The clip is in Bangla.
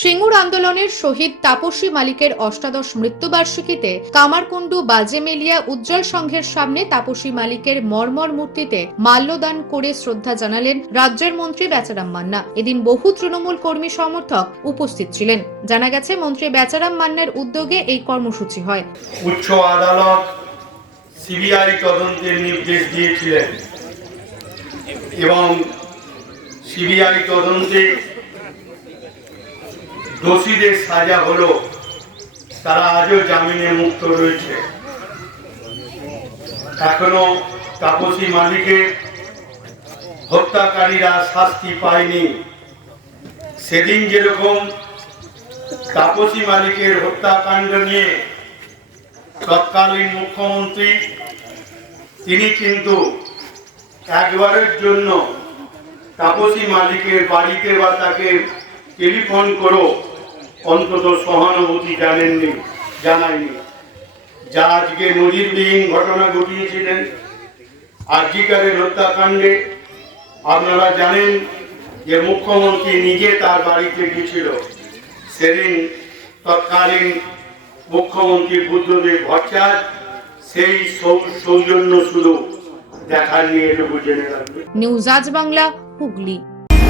সিঙ্গুর আন্দোলনের শহীদ তাপসী মালিকের অষ্টাদশ মৃত্যুবার্ষিকীতে কামারকুণ্ডু বাজেমেলিয়া উজ্জ্বল সংঘের সামনে তাপসী মালিকের মর্মর মূর্তিতে মাল্যদান করে শ্রদ্ধা জানালেন রাজ্যের মন্ত্রী বেচারাম মান্না। এদিন বহু তৃণমূল কর্মী সমর্থক উপস্থিত ছিলেন। জানা গেছে, মন্ত্রী বেচারাম মান্নার উদ্যোগে এই কর্মসূচি হয়। উচ্চ আদালত সিবিআই তদন্তের নির্দেশ দিয়েছিলেন এবং সিবিআই তদন্তে দোষীদের সাজা হলো, তারা আজও জামিনে মুক্ত রয়েছে। এখনও তাপসী মালিকের হত্যাকারীরা শাস্তি পায়নি। সেদিন যেরকম তাপসী মালিকের হত্যাকাণ্ড নিয়ে তৎকালীন মুখ্যমন্ত্রী, তিনি কিন্তু একবারের জন্য তাপসী মালিকের বাড়িতে বা তাকে টেলিফোন করো অন্তত সহানুভূতি জানেননি, জানায়নি। যা আজকে নজিরবিহীন ঘটনা ঘটিয়েছিলেন, আর্জিকারের হত্যাকাণ্ডে, আপনারা জানেন যে মুখ্যমন্ত্রী নিজে তার বাড়িতে গিয়েছিল। সেদিন তৎকালীন মুখ্যমন্ত্রী বুদ্ধদেব ভট্টাচার্য সেই সৌজন্য শুধু দেখার নিয়ে এটুকু জেনে রাখবে নিউজ আজ বাংলা, হুগলি।